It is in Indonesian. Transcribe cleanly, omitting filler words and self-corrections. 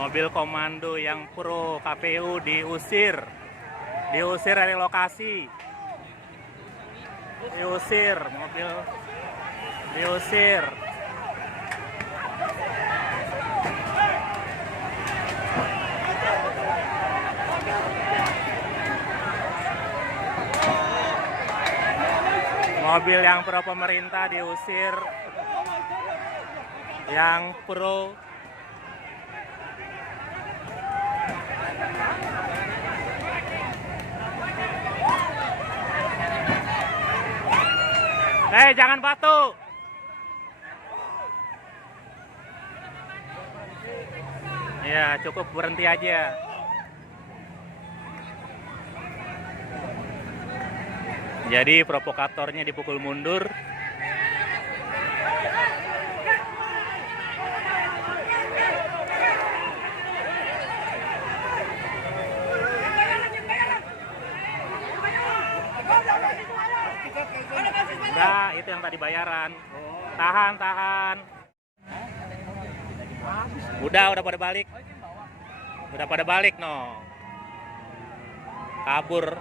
Mobil komando yang pro KPU diusir dari lokasi. Mobil diusir. Mobil yang pro pemerintah diusir, yang pro jangan batu. Ya, cukup berhenti aja. Jadi provokatornya dipukul mundur. Enggak, itu yang tadi bayaran. Tahan. Udah pada balik. Udah pada balik, no. Kabur.